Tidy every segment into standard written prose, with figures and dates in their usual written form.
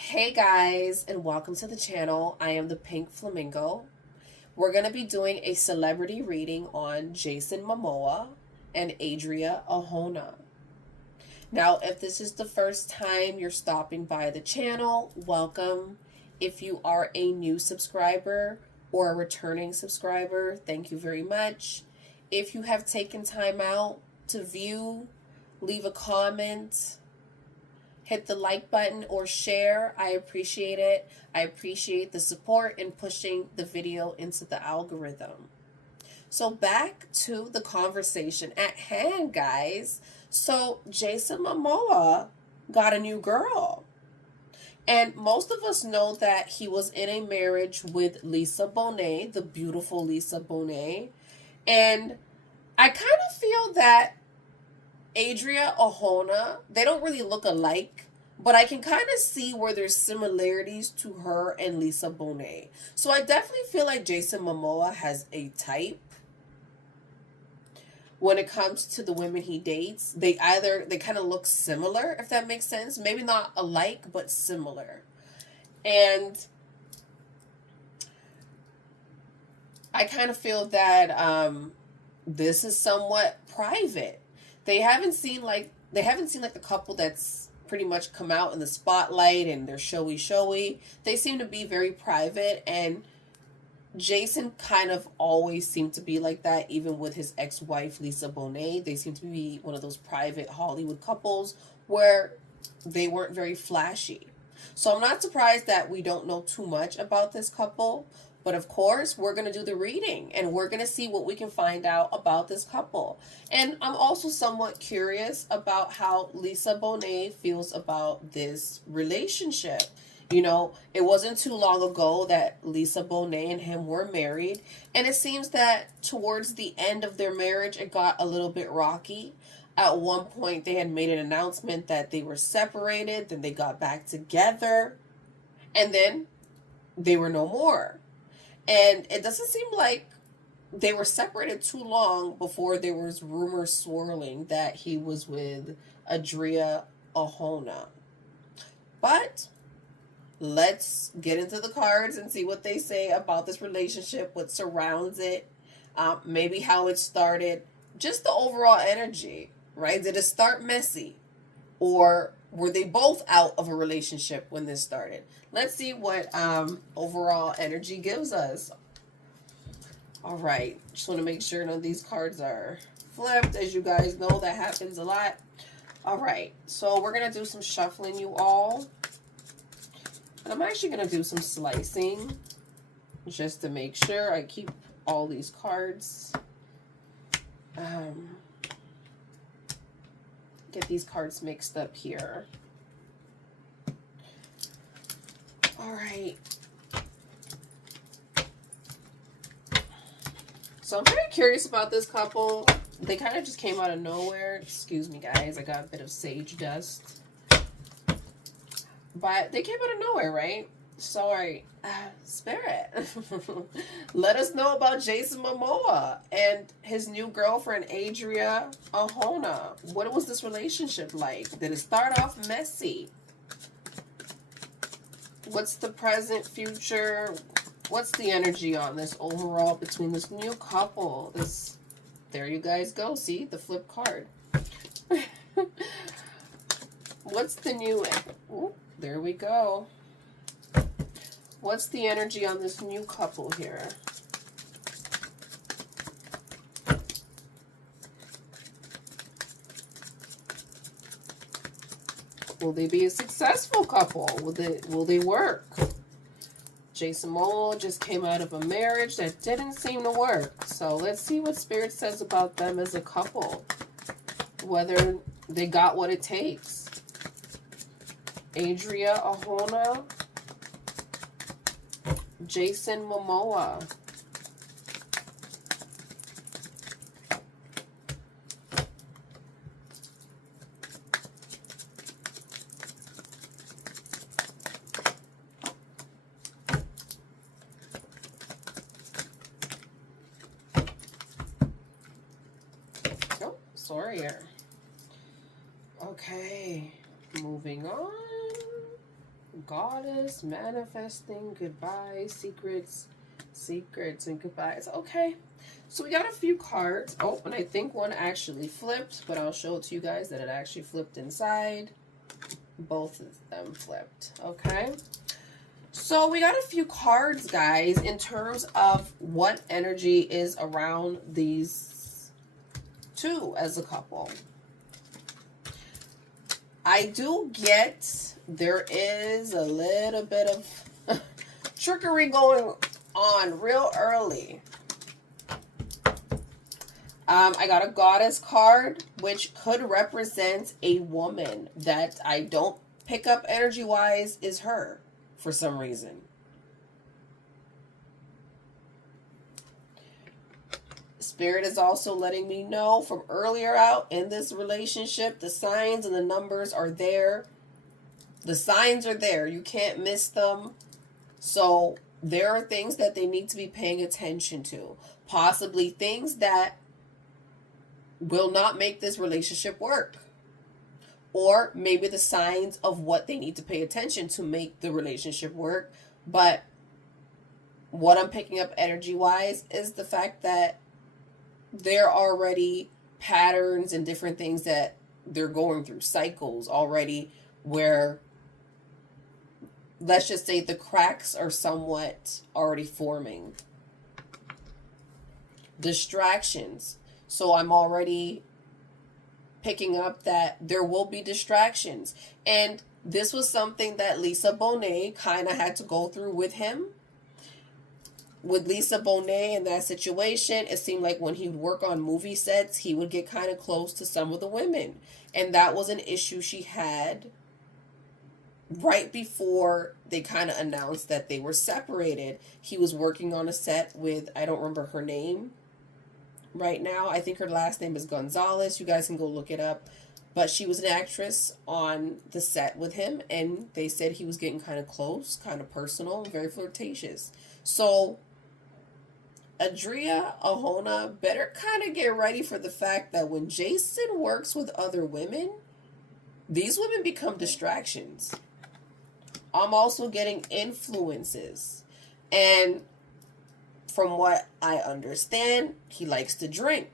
Hey guys, and welcome to the channel. I am the Pink Flamingo. We're going to be doing a celebrity reading on Jason Momoa and Adria Arjona. Now, if this is the first time you're stopping by the channel, welcome. If you are a new subscriber or a returning subscriber, thank you very much. If you have taken time out to view, leave a comment, hit the like button or share. I appreciate it. I appreciate the support in pushing the video into the algorithm. So back to the conversation at hand, guys. So Jason Momoa got a new girl. And most of us know that he was in a marriage with Lisa Bonet, the beautiful Lisa Bonet. And I kind of feel that Adria Arjona, they don't really look alike, but I can kind of see where there's similarities to her and Lisa Bonet. So I definitely feel like Jason Momoa has a type when it comes to the women he dates. They kind of look similar, if that makes sense. Maybe not alike, but similar. And I kind of feel that this is somewhat private. They haven't seen like the couple that's pretty much come out in the spotlight and they're showy. They seem to be very private, and Jason kind of always seemed to be like that, even with his ex-wife Lisa Bonet. They seem to be one of those private Hollywood couples where they weren't very flashy. So I'm not surprised that we don't know too much about this couple. But of course, we're going to do the reading and we're going to see what we can find out about this couple. And I'm also somewhat curious about how Lisa Bonet feels about this relationship. You know, it wasn't too long ago that Lisa Bonet and him were married. And it seems that towards the end of their marriage, it got a little bit rocky. At one point, they had made an announcement that they were separated. Then they got back together. And then they were no more. And it doesn't seem like they were separated too long before there was rumors swirling that he was with Adria Arjona. But let's get into the cards and see what they say about this relationship, what surrounds it, maybe how it started, just the overall energy, right? Did it start messy? Or were they both out of a relationship when this started? Let's see what overall energy gives us. All right. Just want to make sure none of these cards are flipped. As you guys know, that happens a lot. All right. So we're going to do some shuffling, you all. And I'm actually going to do some slicing just to make sure I keep all these cards. Get these cards mixed up here. All right. So I'm very curious about this couple. They kind of just came out of nowhere. Excuse me, guys. I got a bit of sage dust. But they came out of nowhere, right? So, all right. Spirit. Let us know about Jason Momoa and his new girlfriend, Adria Arjona. What was this relationship like? Did it start off messy? What's the present, future? What's the energy on this overall between this new couple? There you guys go. See, the flip card. What's the new, there we go. What's the energy on this new couple here? Will they be a successful couple? Will they work? Jason Momoa just came out of a marriage that didn't seem to work. So let's see what Spirit says about them as a couple. Whether they got what it takes. Adria Arjona, Jason Momoa. Oh, sorry here. Okay, moving on. Goddess, manifesting, goodbye, secrets, and goodbyes. Okay. So we got a few cards. Oh, and I think one actually flipped, but I'll show it to you guys that it actually flipped inside. Both of them flipped. Okay. So we got a few cards, guys, in terms of what energy is around these two as a couple. I do get there is a little bit of trickery going on real early. I got a goddess card, which could represent a woman that I don't pick up energy-wise is her for some reason. Spirit is also letting me know from earlier out in this relationship, the signs and the numbers are there. The signs are there. You can't miss them. So there are things that they need to be paying attention to. Possibly things that will not make this relationship work. Or maybe the signs of what they need to pay attention to make the relationship work. But what I'm picking up energy-wise is the fact that there are already patterns and different things that they're going through, cycles already, where, let's just say, the cracks are somewhat already forming. Distractions. So I'm already picking up that there will be distractions. And this was something that Lisa Bonet kind of had to go through with him. With Lisa Bonet in that situation, it seemed like when he would work on movie sets, he would get kind of close to some of the women. And that was an issue she had right before they kind of announced that they were separated. He was working on a set with, I don't remember her name right now. I think her last name is Gonzalez. You guys can go look it up. But she was an actress on the set with him, and they said he was getting kind of close, kind of personal, and very flirtatious. So Adria Arjona better kind of get ready for the fact that when Jason works with other women, these women become distractions. I'm also getting influences. And from what I understand, he likes to drink.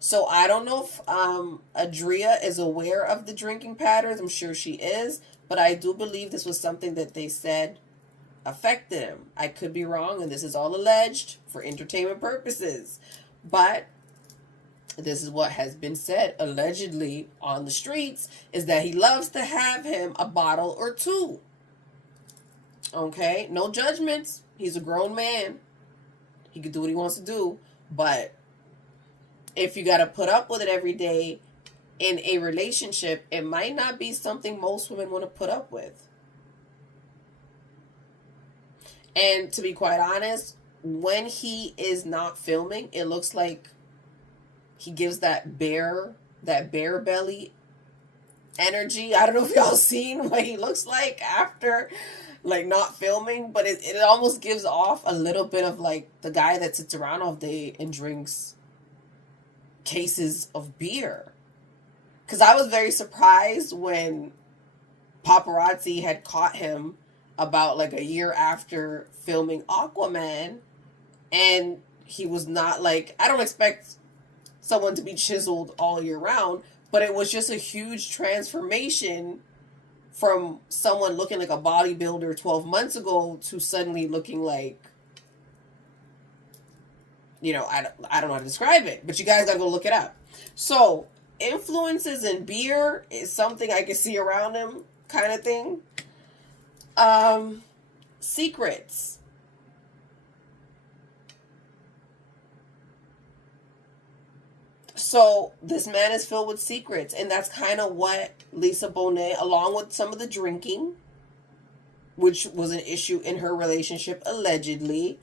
So I don't know if Adria is aware of the drinking patterns. I'm sure she is. But I do believe this was something that they said affected him. I could be wrong, and this is all alleged for entertainment purposes. But this is what has been said allegedly on the streets, is that he loves to have him a bottle or two. Okay? No judgments. He's a grown man. He can do what he wants to do. But if you got to put up with it every day in a relationship, it might not be something most women want to put up with. And to be quite honest, when he is not filming, it looks like he gives that bear belly energy. I don't know if y'all seen what he looks like after, like, not filming, but it almost gives off a little bit of like the guy that sits around all day and drinks cases of beer. Because I was very surprised when paparazzi had caught him about like a year after filming Aquaman, and he was not like, I don't expect someone to be chiseled all year round, but it was just a huge transformation from someone looking like a bodybuilder 12 months ago to suddenly looking like, you know, I don't know how to describe it, but you guys gotta go look it up. So influences in beer is something I can see around him, kind of thing. Secrets. So this man is filled with secrets, and that's kind of what Lisa Bonet, along with some of the drinking, which was an issue in her relationship allegedly,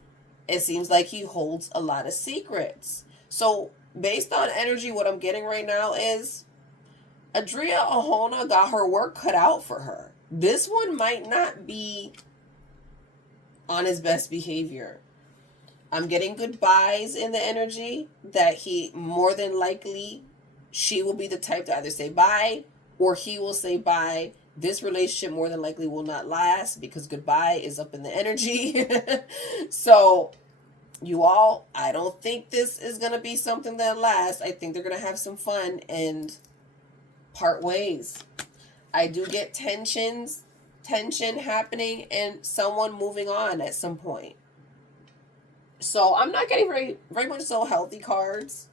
it seems like he holds a lot of secrets. So based on energy, what I'm getting right now is Adria Arjona got her work cut out for her. This one might not be on his best behavior. I'm getting goodbyes in the energy, that he more than likely, she will be the type to either say bye or he will say bye This relationship more than likely will not last because goodbye is up in the energy. So, you all, I don't think this is going to be something that lasts. I think they're going to have some fun and part ways. I do get tension happening and someone moving on at some point. So I'm not getting very much so healthy cards.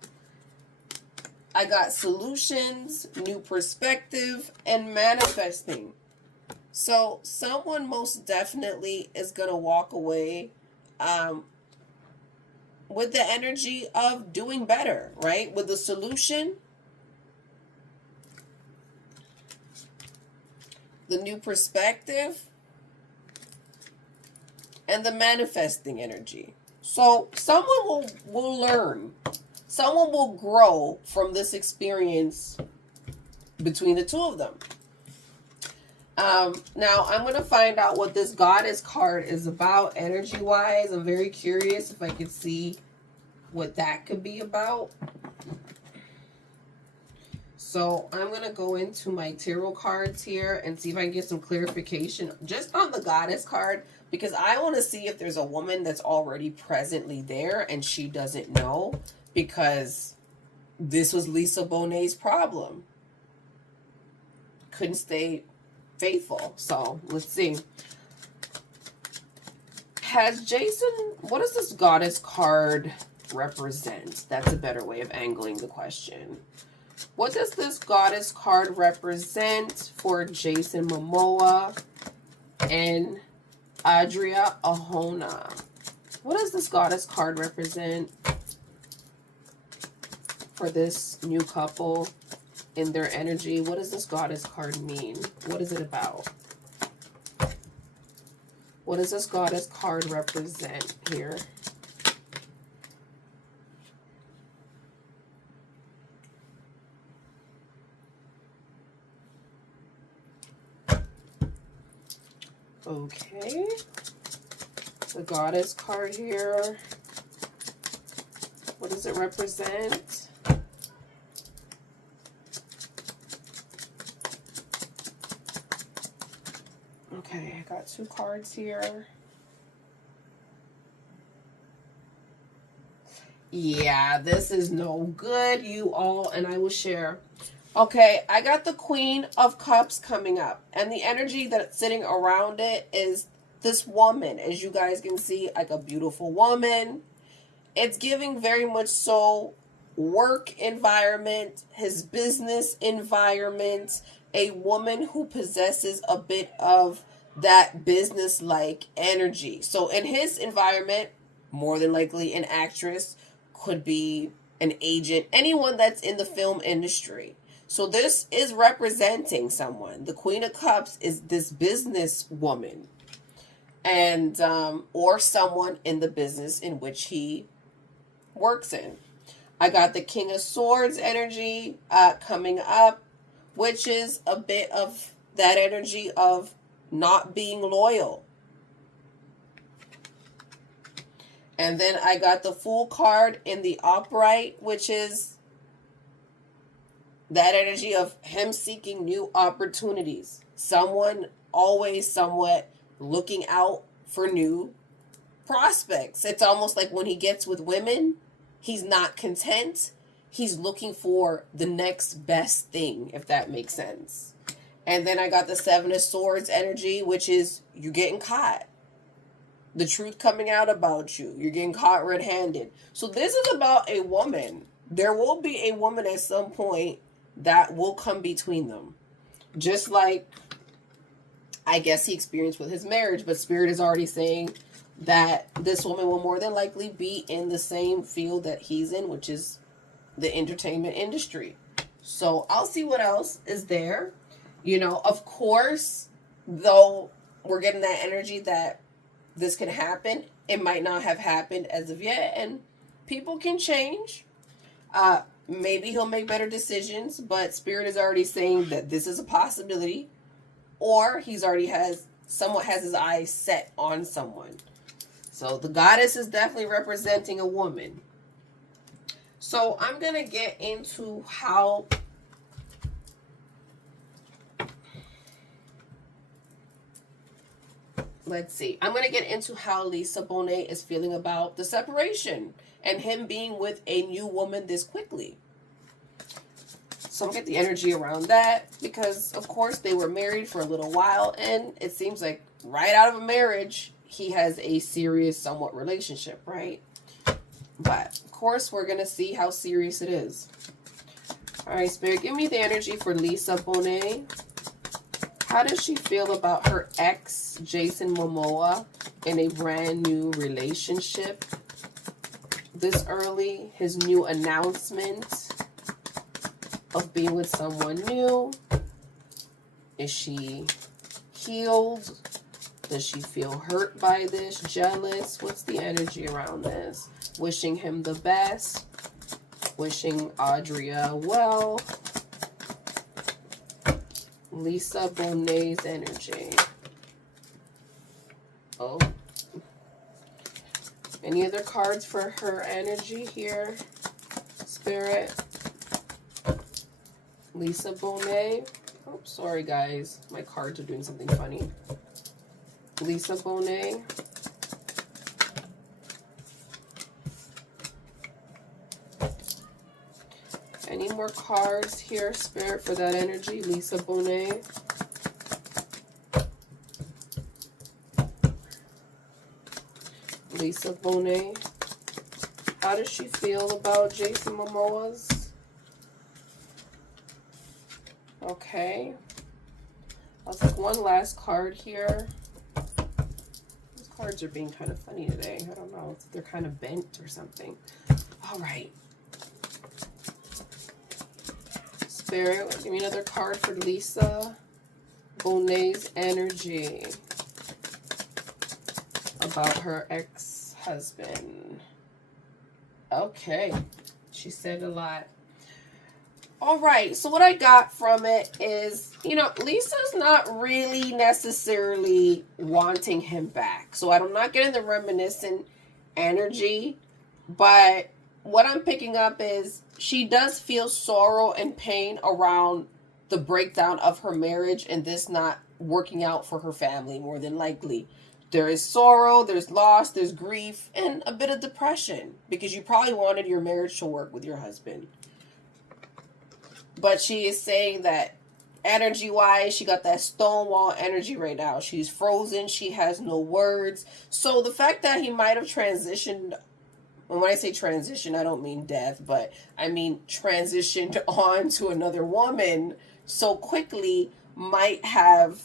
I got solutions, new perspective, and manifesting. So someone most definitely is going to walk away with the energy of doing better, right? With the solution, the new perspective, and the manifesting energy. So someone will learn. Someone will grow from this experience between the two of them. Now, I'm going to find out what this Goddess card is about energy-wise. I'm very curious if I could see what that could be about. So I'm going to go into my tarot cards here and see if I can get some clarification just on the Goddess card, because I want to see if there's a woman that's already presently there and she doesn't know, because this was Lisa Bonet's problem. Couldn't stay faithful. So let's see. What does this Goddess card represent? That's a better way of angling the question. What does this Goddess card represent for Jason Momoa and Adria Arjona? What does this Goddess card represent for this new couple in their energy? What does this Goddess card mean? What is it about? What does this Goddess card represent here? Okay. The Goddess card here. What does it represent? Okay, I got two cards here. Yeah, this is no good, you all, and I will share. Okay, I got the Queen of Cups coming up, and the energy that's sitting around it is this woman. As you guys can see, like a beautiful woman. It's giving very much so work environment, his business environment, a woman who possesses a bit of that business-like energy. So in his environment, more than likely an actress, could be an agent, anyone that's in the film industry. So this is representing someone. The Queen of Cups is this business woman, and or someone in the business in which he works in. I got the King of Swords energy coming up, which is a bit of that energy of not being loyal. And then I got the Fool card in the upright, which is that energy of him seeking new opportunities. Someone always somewhat looking out for new prospects. It's almost like when he gets with women, he's not content. He's looking for the next best thing, if that makes sense. And then I got the Seven of Swords energy, which is you getting caught. The truth coming out about you. You're getting caught red-handed. So this is about a woman. There will be a woman at some point that will come between them. Just like, I guess he experienced with his marriage, but Spirit is already saying that this woman will more than likely be in the same field that he's in, which is the entertainment industry. So I'll see what else is there. You know, of course, though we're getting that energy that this can happen, it might not have happened as of yet, and people can change. Maybe he'll make better decisions, but Spirit is already saying that this is a possibility, or he's already someone has his eyes set on someone. So the Goddess is definitely representing a woman. So I'm going to get into how let's see. I'm going to get into how Lisa Bonet is feeling about the separation and him being with a new woman this quickly. So I'm going to get the energy around that because, of course, they were married for a little while, and it seems like right out of a marriage, he has a serious, somewhat relationship, right? But, of course, we're going to see how serious it is. All right, Spirit, give me the energy for Lisa Bonet. How does she feel about her ex, Jason Momoa, in a brand new relationship this early? His new announcement of being with someone new. Is she healed? Does she feel hurt by this? Jealous? What's the energy around this? Wishing him the best. Wishing Adria well. Lisa Bonet's energy. Oh. Any other cards for her energy here, Spirit? Lisa Bonet. Oh, sorry, guys. My cards are doing something funny. Lisa Bonet. Any more cards here, Spirit, for that energy? Lisa Bonet. Lisa Bonet. How does she feel about Jason Momoa's? Okay. I'll take one last card here. These cards are being kind of funny today. I don't know. They're kind of bent or something. All right. Spirit, give me another card for Lisa Bonet's energy about her ex-husband. Okay. She said a lot. All right. So what I got from it is, you know, Lisa's not really necessarily wanting him back. So I'm not getting the reminiscent energy, but what I'm picking up is she does feel sorrow and pain around the breakdown of her marriage and this not working out for her family, more than likely. There is sorrow, there's loss, there's grief, and a bit of depression because you probably wanted your marriage to work with your husband. But she is saying that energy-wise, she got that stonewall energy right now. She's frozen. She has no words. So the fact that he might have transitioned, and when I say transition, I don't mean death, but I mean transitioned on to another woman so quickly might have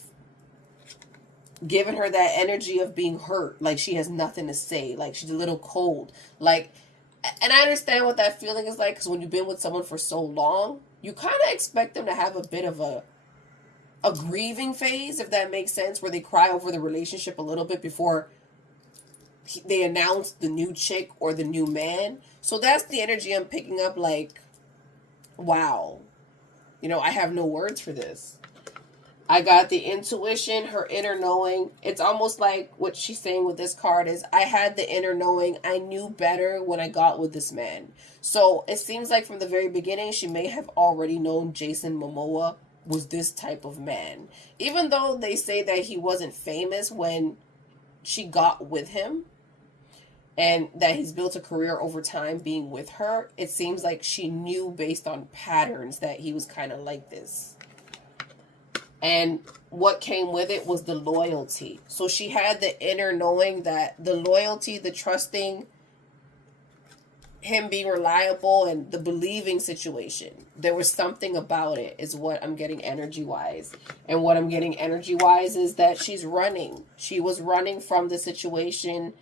given her that energy of being hurt. Like she has nothing to say. Like she's a little cold. Like, and I understand what that feeling is like because when you've been with someone for so long, you kind of expect them to have a bit of a grieving phase, if that makes sense, where they cry over the relationship a little bit before they announce the new chick or the new man. So that's the energy I'm picking up, like, wow. You know, I have no words for this. I got the intuition, her inner knowing. It's almost like what she's saying with this card is, I had the inner knowing. I knew better when I got with this man. So it seems like from the very beginning, she may have already known Jason Momoa was this type of man. Even though they say that he wasn't famous when she got with him and that he's built a career over time being with her, it seems like she knew based on patterns that he was kind of like this. And what came with it was the loyalty. So she had the inner knowing that the loyalty, the trusting, him being reliable, and the believing situation. There was something about it is what I'm getting energy-wise. And what I'm getting energy-wise is that she's running. She was running from the situation,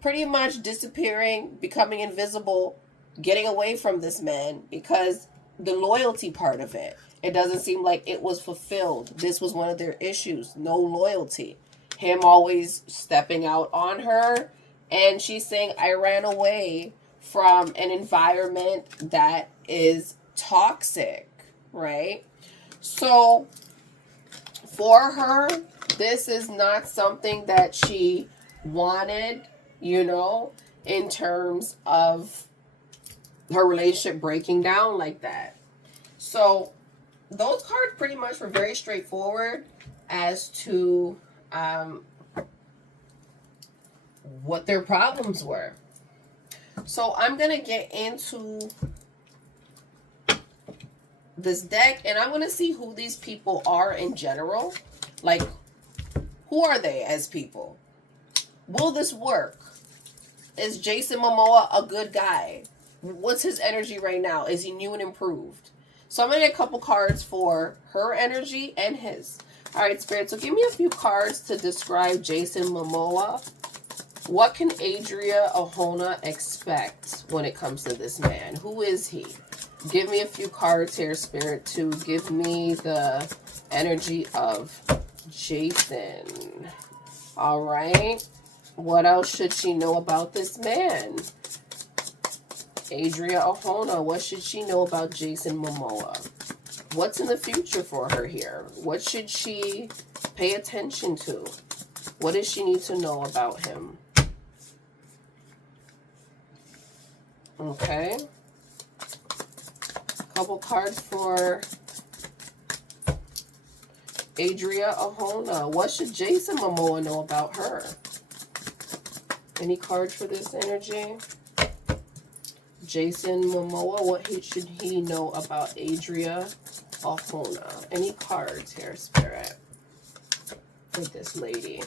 pretty much disappearing, becoming invisible, getting away from this man because the loyalty part of it. It doesn't seem like it was fulfilled. This was one of their issues. No loyalty. Him always stepping out on her. And she's saying, I ran away from an environment that is toxic, right? So for her, this is not something that she wanted, you know, in terms of her relationship breaking down like that. So those cards pretty much were very straightforward as to what their problems were. So I'm going to get into this deck, and I'm going to see who these people are in general. Like, who are they as people? Will this work? Is Jason Momoa a good guy? What's his energy right now? Is he new and improved? So I'm going to get a couple cards for her energy and his. All right, Spirit, so give me a few cards to describe Jason Momoa. What can Adria Arjona expect when it comes to this man? Who is he? Give me a few cards here, Spirit, to give me the energy of Jason. All right. What else should she know about this man? Adria Arjona, what should she know about Jason Momoa? What's in the future for her here? What should she pay attention to? What does she need to know about him? Okay. Couple cards for Adria Arjona. What should Jason Momoa know about her? Any cards for this energy? Jason Momoa, what should he know about Adria Arjona? Any cards here, Spirit, for this lady?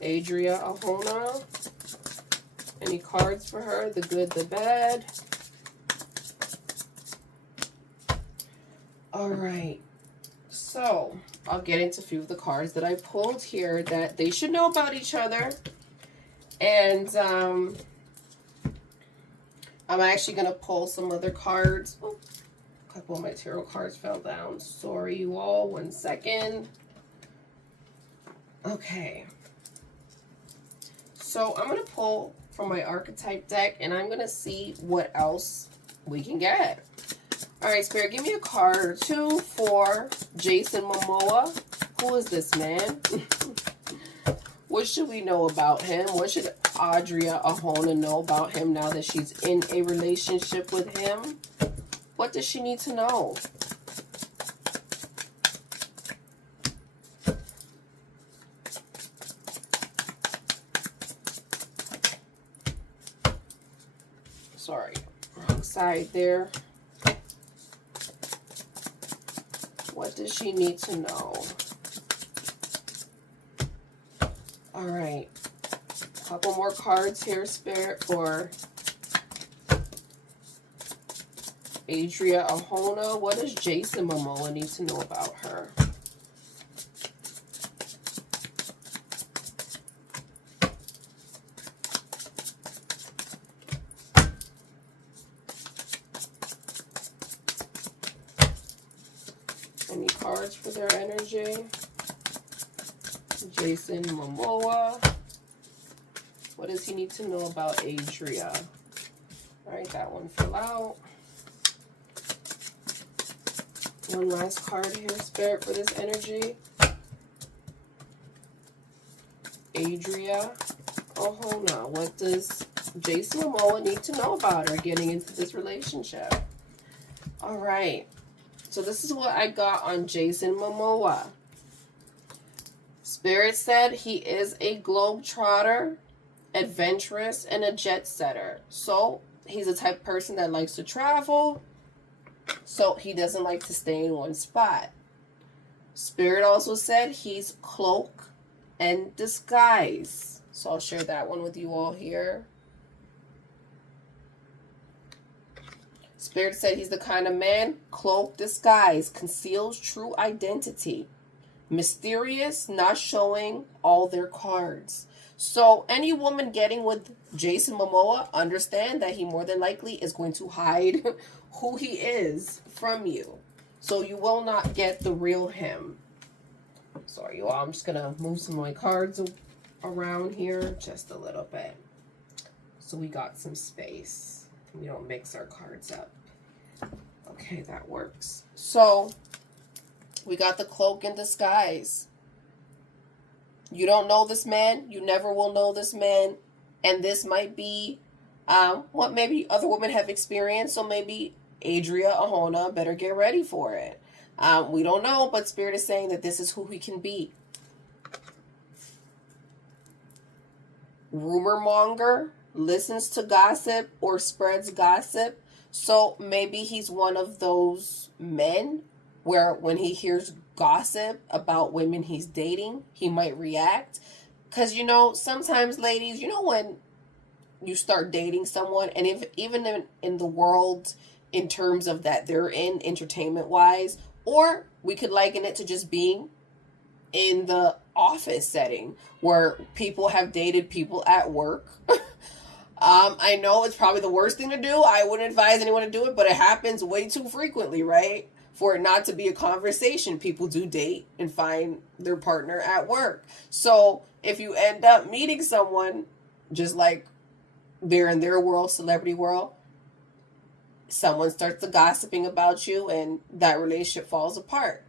Adria Arjona. Any cards for her? The good, the bad. All right. So, I'll get into a few of the cards that I pulled here that they should know about each other. And I'm actually going to pull some other cards. Oh, a couple of my tarot cards fell down. Sorry, you all. 1 second. Okay. So, I'm going to pull from my archetype deck, and I'm going to see what else we can get. All right, Spirit, give me a card or two for Jason Momoa. Who is this man? What should we know about him? What should Adria Arjona know about him now that she's in a relationship with him? What does she need to know? Sorry, wrong side there. What does she need to know? All right. A couple more cards here, Spirit, for Adria Arjona. What does Jason Momoa need to know about her? Any cards for their energy? Jason Momoa. What does he need to know about Adria? All right, that one fell out. One last card here, Spirit, for this energy. Adria Arjona. What does Jason Momoa need to know about her getting into this relationship? All right. So this is what I got on Jason Momoa. Spirit said he is a globetrotter, adventurous, and a jet setter. So he's the type of person that likes to travel. So he doesn't like to stay in one spot. Spirit also said he's cloak and disguise. So I'll share that one with you all here. Spirit said he's the kind of man, cloak, disguise, conceals true identity. Mysterious, not showing all their cards. So any woman getting with Jason Momoa, understand that he more than likely is going to hide who he is from you. So you will not get the real him. Sorry, you all. I'm just going to move some of my cards around here just a little bit. So we got some space. We don't mix our cards up. Okay, that works. So we got the cloak and disguise. You don't know this man. You never will know this man. And this might be what maybe other women have experienced. So maybe Adria Arjona better get ready for it. We don't know, but Spirit is saying that this is who he can be. Rumor monger, listens to gossip or spreads gossip. So maybe he's one of those men where when he hears gossip about women he's dating, he might react. Because, sometimes, ladies, when you start dating someone, and if even in the world, in terms of that they're in entertainment wise, or we could liken it to just being in the office setting where people have dated people at work. I know it's probably the worst thing to do. I wouldn't advise anyone to do it, but it happens way too frequently, right? For it not to be a conversation. People do date and find their partner at work. So if you end up meeting someone just like they're in their world, celebrity world, someone starts to gossiping about you and that relationship falls apart.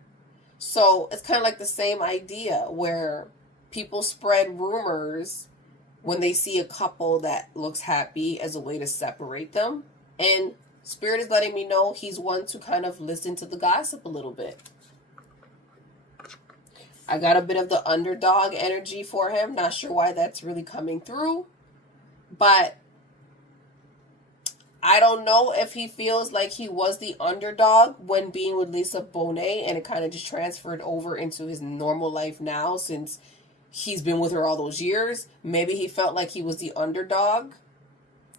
So it's kind of like the same idea where people spread rumors when they see a couple that looks happy as a way to separate them. And Spirit is letting me know he's one to kind of listen to the gossip a little bit. I got a bit of the underdog energy for him. Not sure why that's really coming through. But I don't know if he feels like he was the underdog when being with Lisa Bonet and it kind of just transferred over into his normal life now since he's been with her all those years. Maybe he felt like he was the underdog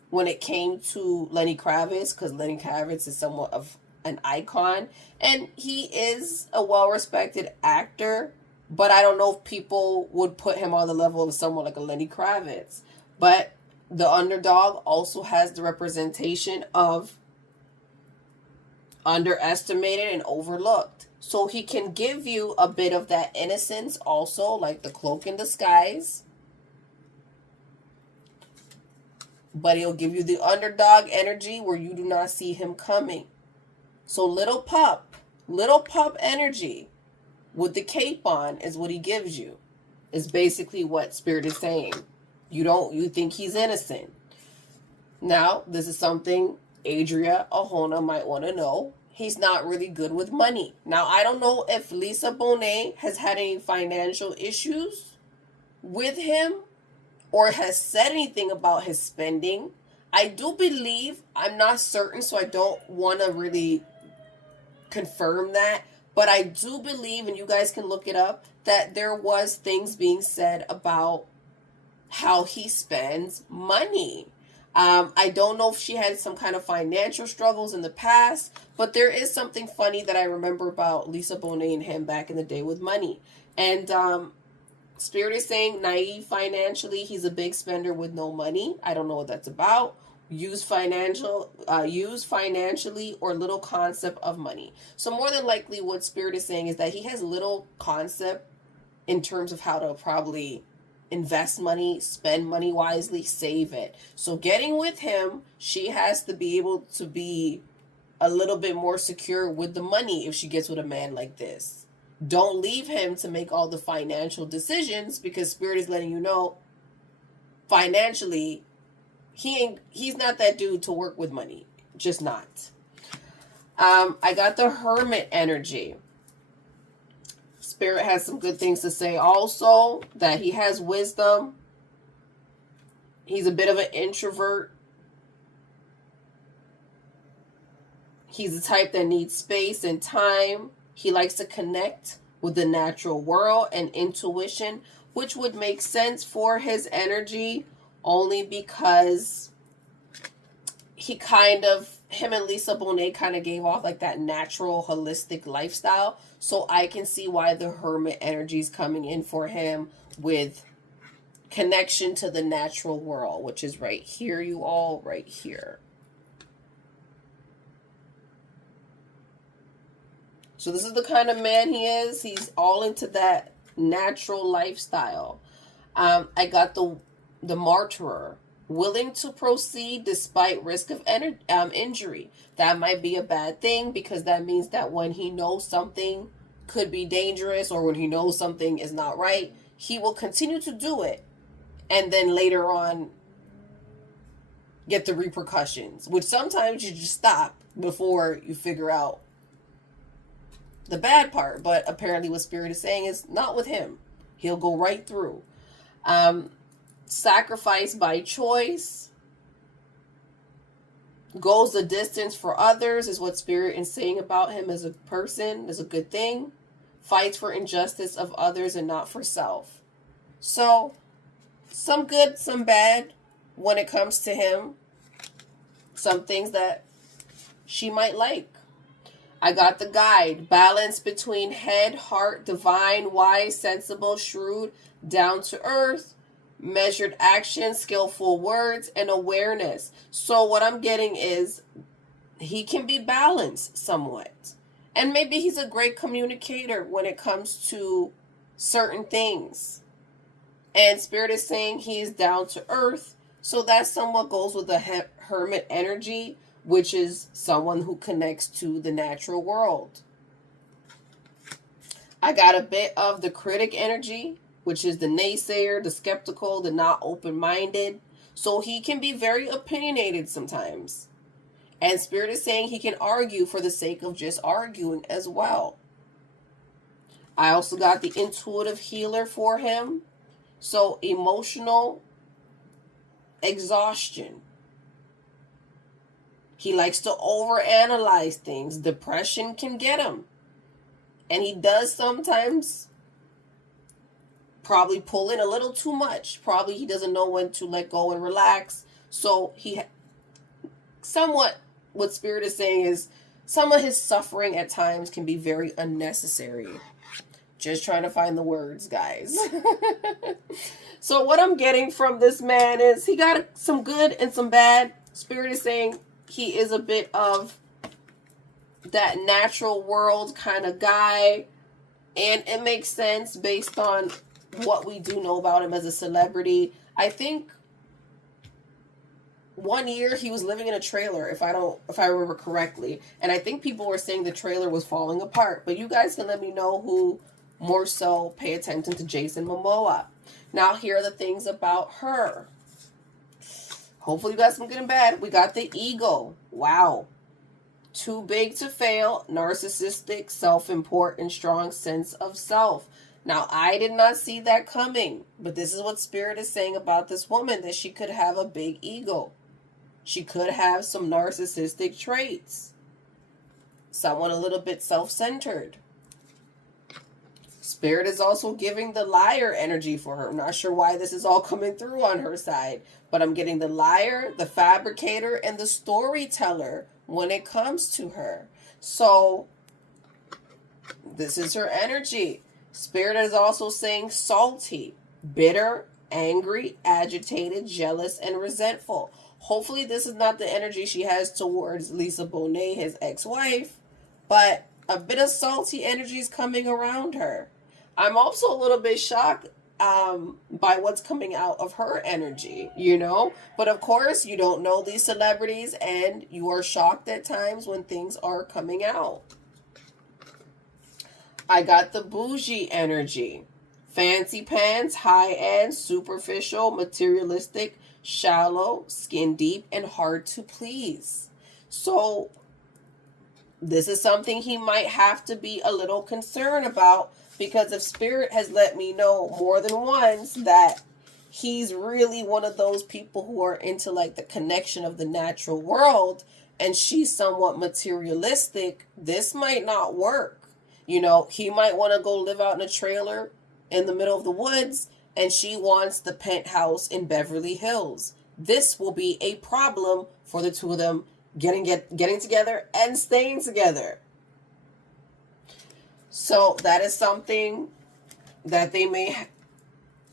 when it came to Lenny Kravitz, because Lenny Kravitz is somewhat of an icon. And he is a well-respected actor, but I don't know if people would put him on the level of someone like a Lenny Kravitz. But the underdog also has the representation of underestimated and overlooked. So he can give you a bit of that innocence also, like the cloak in disguise. But he'll give you the underdog energy where you do not see him coming. So little pup energy with the cape on is what he gives you. Is basically what Spirit is saying. You think he's innocent. Now, this is something Adria Arjona might want to know. He's not really good with money. Now, I don't know if Lisa Bonet has had any financial issues with him or has said anything about his spending. I do believe, I'm not certain, so I don't want to really confirm that, but I do believe, and you guys can look it up, that there was things being said about how he spends money. I don't know if she had some kind of financial struggles in the past, but there is something funny that I remember about Lisa Bonet and him back in the day with money. And Spirit is saying naive financially, he's a big spender with no money. I don't know what that's about. Use financially or little concept of money. So more than likely what Spirit is saying is that he has little concept in terms of how to probably invest money, spend money wisely, save it. So getting with him, she has to be able to be a little bit more secure with the money if she gets with a man like this. Don't leave him to make all the financial decisions, because Spirit is letting you know financially he's not that dude to work with money. Just not. I got the Hermit energy. Spirit has some good things to say also, that he has wisdom. He's a bit of an introvert. He's the type that needs space and time. He likes to connect with the natural world and intuition, which would make sense for his energy only because him and Lisa Bonet kind of gave off like that natural, holistic lifestyle. So I can see why the Hermit energy is coming in for him with connection to the natural world, which is right here, you all, right here. So this is the kind of man he is. He's all into that natural lifestyle. I got the Martyr. Willing to proceed despite risk of injury. That might be a bad thing, because that means that when he knows something could be dangerous or when he knows something is not right, he will continue to do it and then later on get the repercussions, which sometimes you just stop before you figure out the bad part. But apparently what Spirit is saying is not with him. He'll go right through. Sacrifice by choice. Goes the distance for others is what Spirit is saying about him as a person, is a good thing. Fights for injustice of others and not for self. So, some good, some bad when it comes to him. Some things that she might like. I got the guide. Balance between head, heart, divine, wise, sensible, shrewd, down to earth, measured action, skillful words, and awareness. So what I'm getting is he can be balanced somewhat. And maybe he's a great communicator when it comes to certain things. And Spirit is saying he's down to earth. So that somewhat goes with the hermit energy, which is someone who connects to the natural world. I got a bit of the critic energy, which is the naysayer, the skeptical, the not open-minded. So he can be very opinionated sometimes. And Spirit is saying he can argue for the sake of just arguing as well. I also got the intuitive healer for him. So emotional exhaustion. He likes to overanalyze things. Depression can get him. And he does sometimes probably pull in a little too much. Probably he doesn't know when to let go and relax. So he somewhat, what Spirit is saying is some of his suffering at times can be very unnecessary. Just trying to find the words, guys. So what I'm getting from this man is he got some good and some bad. Spirit is saying he is a bit of that natural world kind of guy. And it makes sense based on what we do know about him as a celebrity. I think 1 year he was living in a trailer, if I remember correctly. And I think people were saying the trailer was falling apart. But you guys can let me know who more so pay attention to Jason Momoa. Now, here are the things about her. Hopefully you got some good and bad. We got the ego. Wow. Too big to fail. Narcissistic, self-important, strong sense of self. Now, I did not see that coming. But this is what Spirit is saying about this woman, that she could have a big ego. She could have some narcissistic traits. Someone a little bit self-centered. Spirit is also giving the liar energy for her. I'm not sure why this is all coming through on her side, but I'm getting the liar, the fabricator, and the storyteller when it comes to her. So this is her energy. Spirit is also saying salty, bitter, angry, agitated, jealous, and resentful. Hopefully this is not the energy she has towards Lisa Bonet, his ex-wife, but a bit of salty energy is coming around her. I'm also a little bit shocked by what's coming out of her energy, you know? But of course, you don't know these celebrities, and you are shocked at times when things are coming out. I got the bougie energy. Fancy pants, high-end, superficial, materialistic, shallow, skin deep, and hard to please. So this is something he might have to be a little concerned about, because if Spirit has let me know more than once that he's really one of those people who are into like the connection of the natural world, and she's somewhat materialistic, this might not work. You know, he might want to go live out in a trailer in the middle of the woods, and she wants the penthouse in Beverly Hills. This will be a problem for the two of them getting together and staying together. So that is something that they may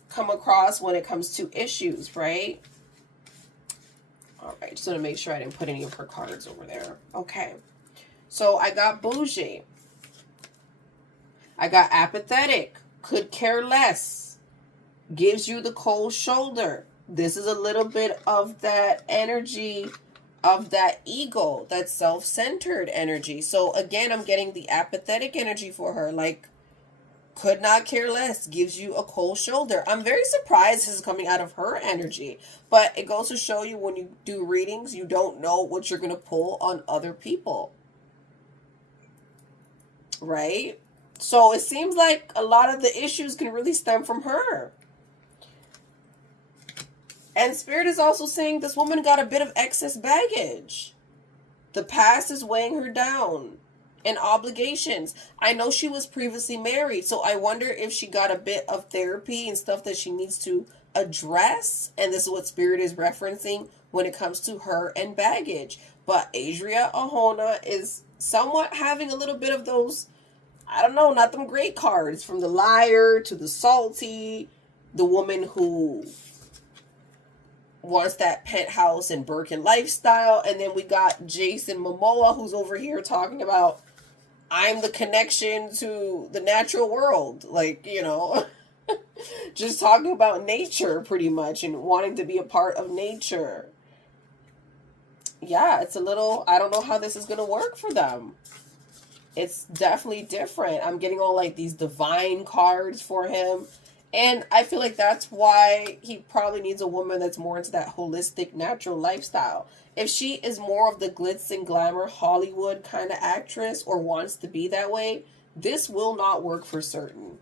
come across when it comes to issues, right? All right, just want to make sure I didn't put any of her cards over there. Okay, so I got bougie. I got apathetic, could care less, gives you the cold shoulder. This is a little bit of that energy of that ego, that self-centered energy. So again, I'm getting the apathetic energy for her. Like, Could not care less, gives you a cold shoulder. I'm very surprised this is coming out of her energy, but it goes to show you when you do readings, you don't know what you're going to pull on other people, right? So it seems like a lot of the issues can really stem from her. And Spirit is also saying this woman got a bit of excess baggage. The past is weighing her down. And obligations. I know she was previously married, so I wonder if she got a bit of therapy and stuff that she needs to address. And this is what Spirit is referencing when it comes to her and baggage. But Adria Arjona is somewhat having a little bit of those, I don't know, not them great cards. From the liar to the salty, the woman who wants that penthouse and Birkin lifestyle. And then we got Jason Momoa, who's over here talking about, I'm the connection to the natural world. Like, you know, just talking about nature pretty much and wanting to be a part of nature. Yeah, it's a little, I don't know how this is going to work for them. It's definitely different. I'm getting all like these divine cards for him. And I feel like that's why he probably needs a woman that's more into that holistic, natural lifestyle. If she is more of the glitz and glamour Hollywood kind of actress or wants to be that way, this will not work for certain.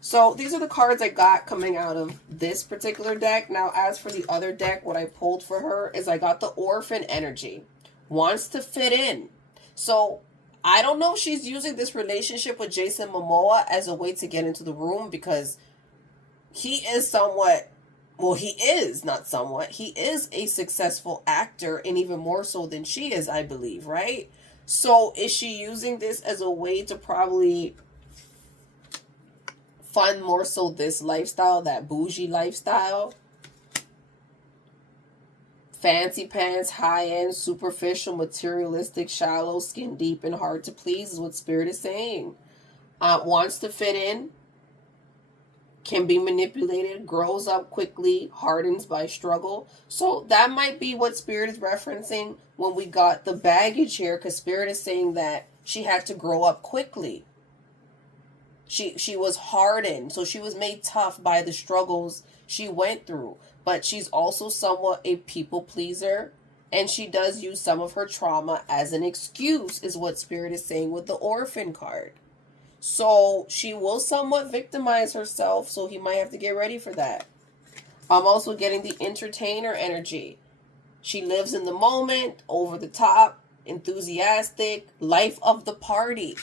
So these are the cards I got coming out of this particular deck. Now, as for the other deck, what I pulled for her is I got the orphan energy. Wants to fit in. So I don't know if she's using this relationship with Jason Momoa as a way to get into the room, because he is somewhat, well, he is not somewhat, he is a successful actor, and even more so than she is, I believe, right? So is she using this as a way to probably fund more so this lifestyle, that bougie lifestyle? Fancy pants, high-end, superficial, materialistic, shallow, skin deep, and hard to please is what Spirit is saying. Wants to fit in, can be manipulated, grows up quickly, hardens by struggle. So that might be what Spirit is referencing when we got the baggage here, because Spirit is saying that she had to grow up quickly. She was hardened, so she was made tough by the struggles she went through. But she's also somewhat a people pleaser, and she does use some of her trauma as an excuse, is what Spirit is saying with the orphan card. So she will somewhat victimize herself, so he might have to get ready for that. I'm also getting the entertainer energy. She lives in the moment, over the top, enthusiastic, life of the party.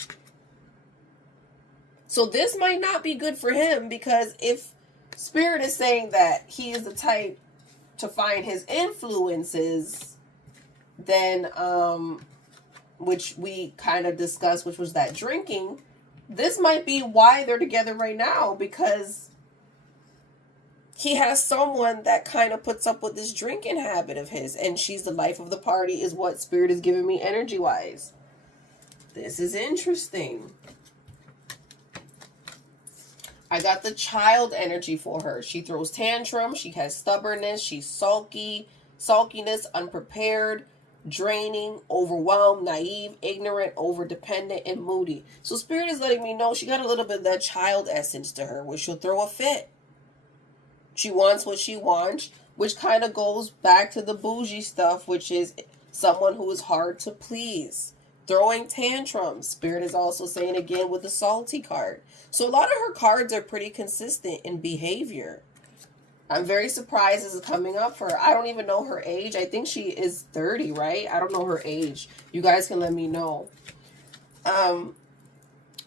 So this might not be good for him, because if Spirit is saying that he is the type to find his influences, then, which we kind of discussed, which was that drinking, this might be why they're together right now, because he has someone that kind of puts up with this drinking habit of his, and she's the life of the party, is what Spirit is giving me energy-wise. This is interesting. I got the child energy for her. She throws tantrums. She has stubbornness. She's sulkiness, unprepared, draining, overwhelmed, naive, ignorant, overdependent, and moody. So Spirit is letting me know she got a little bit of that child essence to her, where she'll throw a fit. She wants what she wants, which kind of goes back to the bougie stuff, which is someone who is hard to please. Throwing tantrums. Spirit is also saying again with the salty card. So a lot of her cards are pretty consistent in behavior. I'm very surprised this is coming up for her. I don't even know her age. I think she is 30, right? I don't know her age. You guys can let me know. I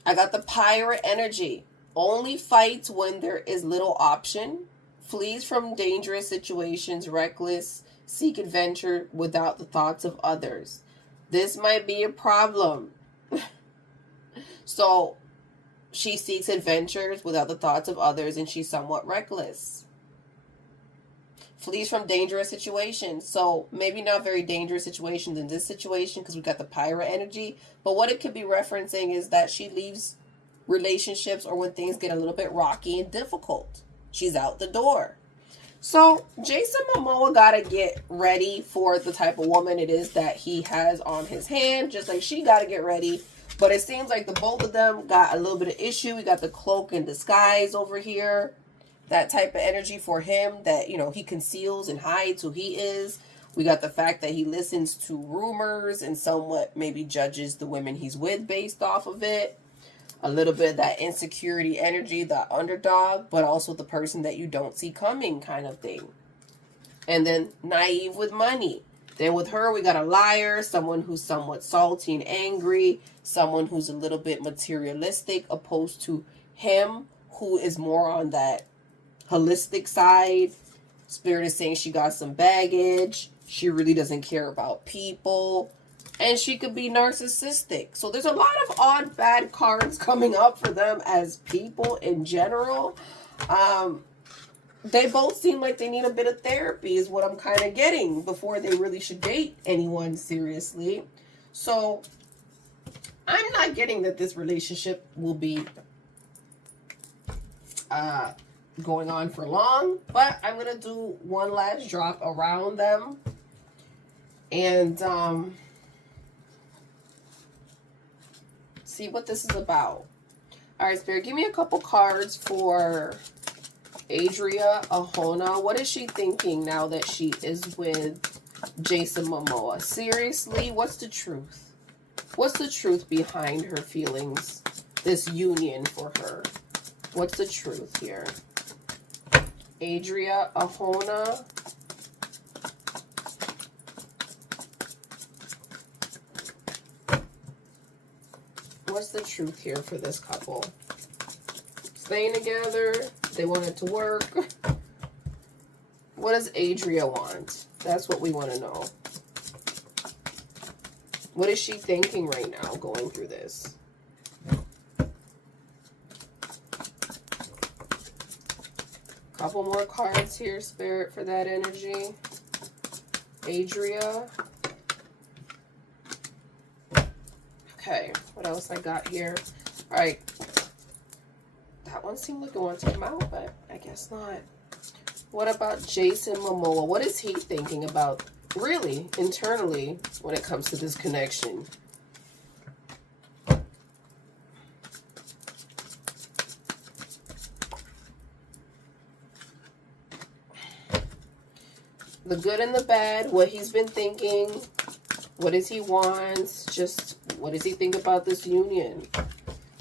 got the pirate energy. Only fights when there is little option. Flees from dangerous situations, reckless, seek adventure without the thoughts of others. This might be a problem. So she seeks adventures without the thoughts of others, and she's somewhat reckless. Flees from dangerous situations. So maybe not very dangerous situations in this situation, because we got the pirate energy. But what it could be referencing is that she leaves relationships or when things get a little bit rocky and difficult. She's out the door. So Jason Momoa gotta get ready for the type of woman it is that he has on his hand, just like she gotta get ready But it seems like the both of them got a little bit of issue. We got the cloak in disguise over here. That type of energy for him that, you know, he conceals and hides who he is. We got the fact that he listens to rumors and somewhat maybe judges the women he's with based off of it. A little bit of that insecurity energy, the underdog, but also the person that you don't see coming kind of thing. And then naive with money. Then with her, we got a liar, someone who's somewhat salty and angry, someone who's a little bit materialistic, opposed to him, who is more on that holistic side. Spirit is saying she got some baggage. She really doesn't care about people. And she could be narcissistic. So there's a lot of odd, bad cards coming up for them as people in general. They both seem like they need a bit of therapy is what I'm kind of getting before they really should date anyone seriously. So I'm not getting that this relationship will be going on for long. But I'm going to do one last drop around them. And see what this is about. All right, Spirit, give me a couple cards for Adria Arjona. What is she thinking now that she is with Jason Momoa? Seriously, what's the truth? What's the truth behind her feelings? This union for her. What's the truth here? Adria Arjona. What's the truth here for this couple? Staying together. They want it to work. What does Adria want? That's what we want to know. What is she thinking right now going through this? Couple more cards here, Spirit, for that energy. Adria. Okay, what else I got here? All right. That one seemed like it wanted to come out, but I guess not. What about Jason Momoa? What is he thinking about, really, internally, when it comes to this connection? The good and the bad, what he's been thinking, what does he want, just what does he think about this union?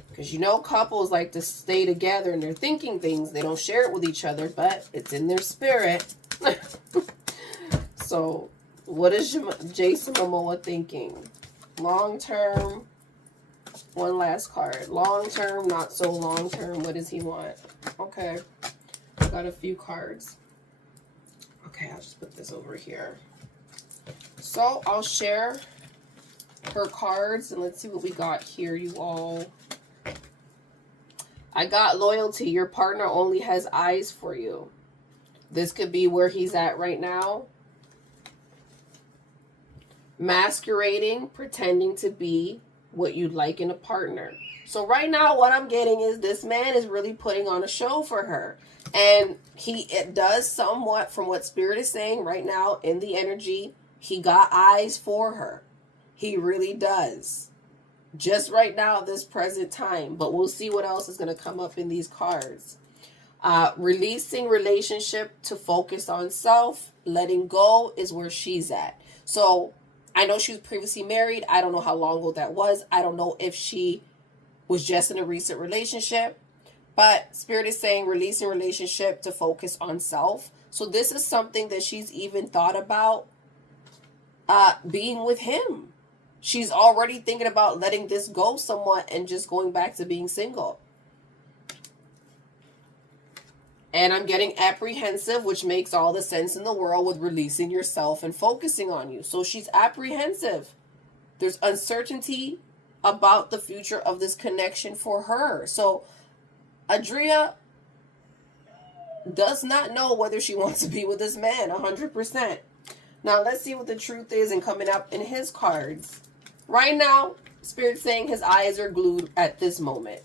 Because you know couples like to stay together and they're thinking things. They don't share it with each other, but it's in their spirit. So what is Jason Momoa thinking? Long term. One last card. Long term, not so long term. What does he want? Okay. Got a few cards. Okay, I'll just put this over here. So I'll share her cards and let's see what we got here, you all. I got loyalty. Your partner only has eyes for you. This could be where he's at right now. Masquerading, pretending to be what you'd like in a partner. So right now what I'm getting is this man is really putting on a show for her. And it does somewhat, from what Spirit is saying right now in the energy, he got eyes for her. He really does. Just right now, this present time. But we'll see what else is going to come up in these cards. Releasing relationship to focus on self. Letting go is where she's at. So I know she was previously married. I don't know how long ago that was. I don't know if she was just in a recent relationship. But Spirit is saying releasing relationship to focus on self. So this is something that she's even thought about being with him. She's already thinking about letting this go somewhat and just going back to being single. And I'm getting apprehensive, which makes all the sense in the world with releasing yourself and focusing on you. So she's apprehensive. There's uncertainty about the future of this connection for her. So Adria does not know whether she wants to be with this man 100%. Now let's see what the truth is and coming up in his cards. Right now, Spirit's saying his eyes are glued at this moment.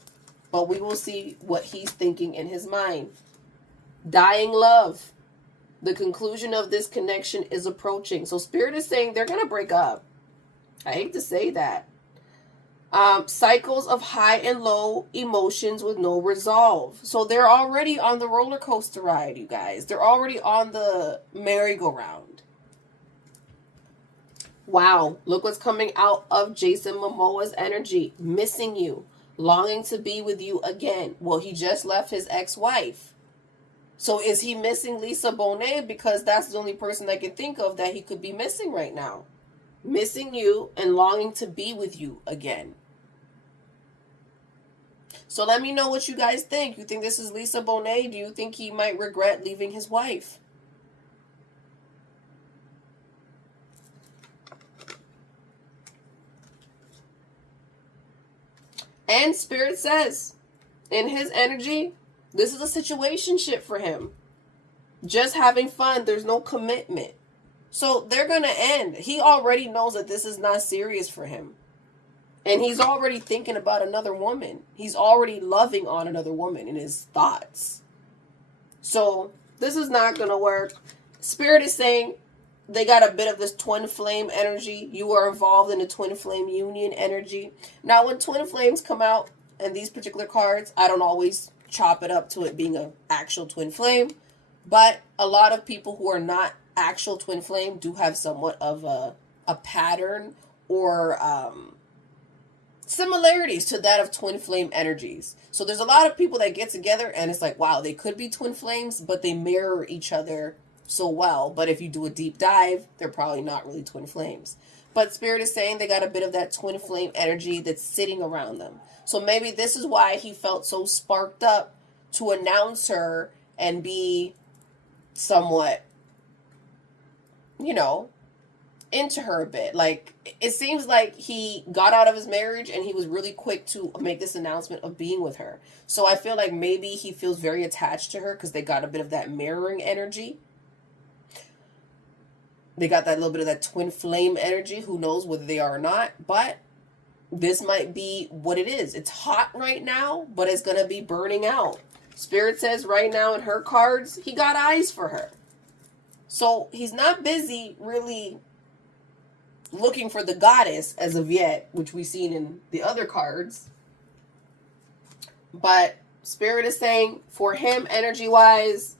But we will see what he's thinking in his mind. Dying love. The conclusion of this connection is approaching. So Spirit is saying they're going to break up. I hate to say that. Cycles of high and low emotions with no resolve. So they're already on the roller coaster ride, you guys. They're already on the merry-go-round. Wow, look what's coming out of Jason Momoa's energy. Missing you, longing to be with you again. Well, he just left his ex-wife. So is he missing Lisa Bonet? Because that's the only person I can think of that he could be missing right now. Missing you and longing to be with you again. So let me know what you guys think. You think this is Lisa Bonet? Do you think he might regret leaving his wife? And Spirit says, in his energy, this is a situationship for him. Just having fun. There's no commitment. So they're going to end. He already knows that this is not serious for him. And he's already thinking about another woman. He's already loving on another woman in his thoughts. So this is not going to work. Spirit is saying they got a bit of this twin flame energy. You are involved in the twin flame union energy. Now, when twin flames come out and these particular cards, I don't always chop it up to it being an actual twin flame. But a lot of people who are not actual twin flame do have somewhat of a pattern or similarities to that of twin flame energies. So there's a lot of people that get together and it's like, wow, they could be twin flames, but they mirror each other so well. But if you do a deep dive, they're probably not really twin flames. But Spirit is saying they got a bit of that twin flame energy that's sitting around them. So maybe this is why he felt so sparked up to announce her and be somewhat, you know, into her a bit. Like, it seems like he got out of his marriage and he was really quick to make this announcement of being with her. So I feel like maybe he feels very attached to her because they got a bit of that mirroring energy. They got that little bit of that twin flame energy. Who knows whether they are or not, but this might be what it is. It's hot right now, but it's going to be burning out. Spirit says right now in her cards, he got eyes for her. So he's not busy really looking for the goddess as of yet, which we've seen in the other cards. But Spirit is saying for him, energy-wise,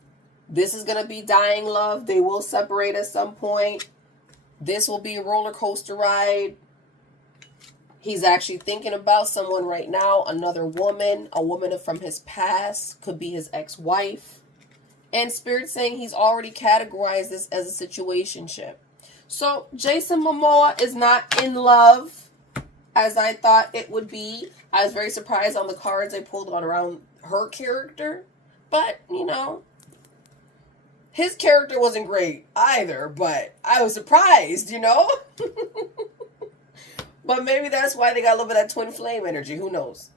this is going to be dying love. They will separate at some point. This will be a roller coaster ride. He's actually thinking about someone right now, another woman, a woman from his past, could be his ex-wife. And Spirit saying he's already categorized this as a situationship. So Jason Momoa is not in love as I thought it would be. I was very surprised on the cards I pulled on around her character. But, you know, his character wasn't great either, but I was surprised, you know? But maybe that's why they got a little bit of that twin flame energy. Who knows?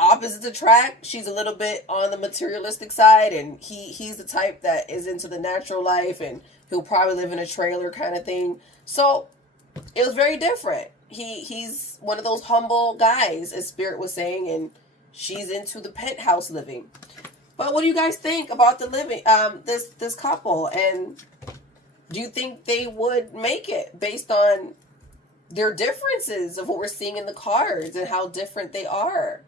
Opposites attract. She's a little bit on the materialistic side, and he's the type that is into the natural life, and he'll probably live in a trailer kind of thing. So it was very different. He's one of those humble guys, as Spirit was saying, and she's into the penthouse living. But what do you guys think about the living this couple? And do you think they would make it based on their differences of what we're seeing in the cards and how different they are?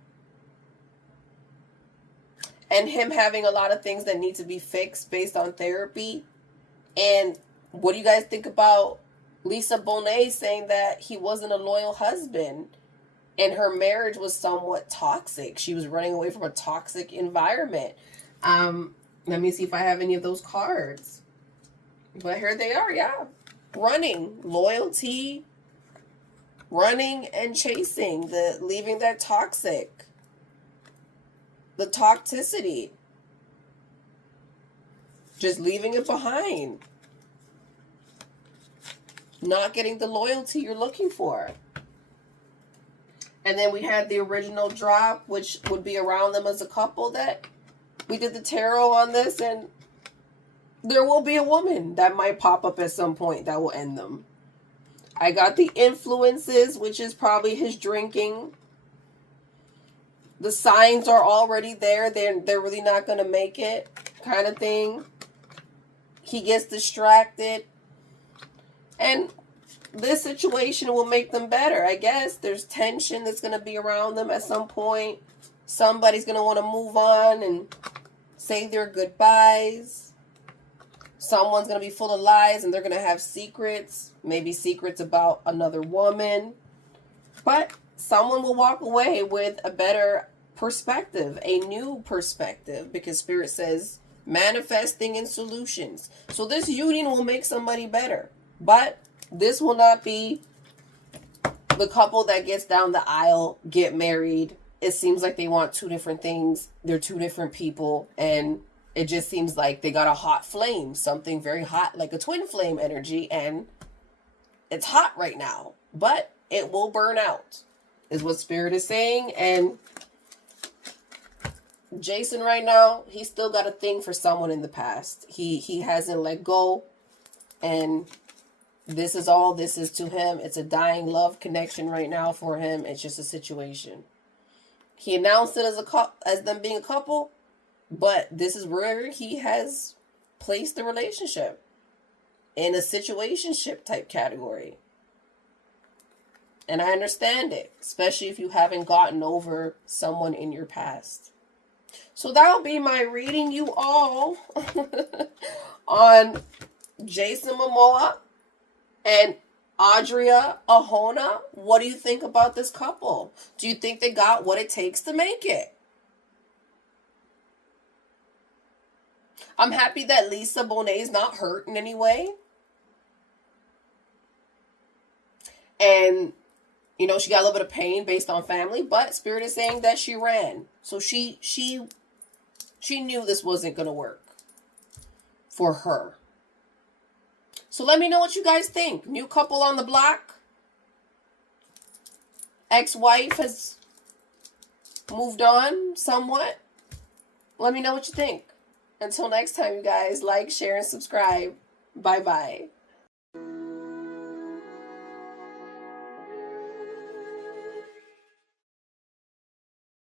And him having a lot of things that need to be fixed based on therapy. And what do you guys think about Lisa Bonet saying that he wasn't a loyal husband and her marriage was somewhat toxic? She was running away from a toxic environment. Let me see if I have any of those cards. But here they are, yeah. Running, loyalty, running and chasing, leaving that toxic, the toxicity, just leaving it behind, not getting the loyalty you're looking for. And then we had the original drop, which would be around them as a couple that we did the tarot on this, and there will be a woman that might pop up at some point that will end them. I got the influences, which is probably his drinking. The signs are already there. They're really not going to make it kind of thing. He gets distracted. And this situation will make them better. I guess there's tension that's going to be around them at some point. Somebody's going to want to move on and say their goodbyes. Someone's going to be full of lies and they're going to have secrets. Maybe secrets about another woman. But someone will walk away with a better perspective, a new perspective, because Spirit says manifesting in solutions. So this union will make somebody better. But this will not be the couple that gets down the aisle, get married. It seems like they want two different things. They're two different people. And it just seems like they got a hot flame, something very hot, like a twin flame energy. And it's hot right now, but it will burn out, is what Spirit is saying. And Jason right now, he's still got a thing for someone in the past. He hasn't let go. And this is all this is to him. It's a dying love connection right now for him. It's just a situation. He announced it as them being a couple, but this is where he has placed the relationship, in a situationship type category. And I understand it, especially if you haven't gotten over someone in your past. So that'll be my reading, you all, on Jason Momoa and Adria Arjona. What do you think about this couple? Do you think they got what it takes to make it? I'm happy that Lisa Bonet is not hurt in any way. And, you know, she got a little bit of pain based on family, but Spirit is saying that she ran. So she knew this wasn't going to work for her. So let me know what you guys think. New couple on the block. Ex-wife has moved on somewhat. Let me know what you think. Until next time, you guys, like, share, and subscribe. Bye-bye.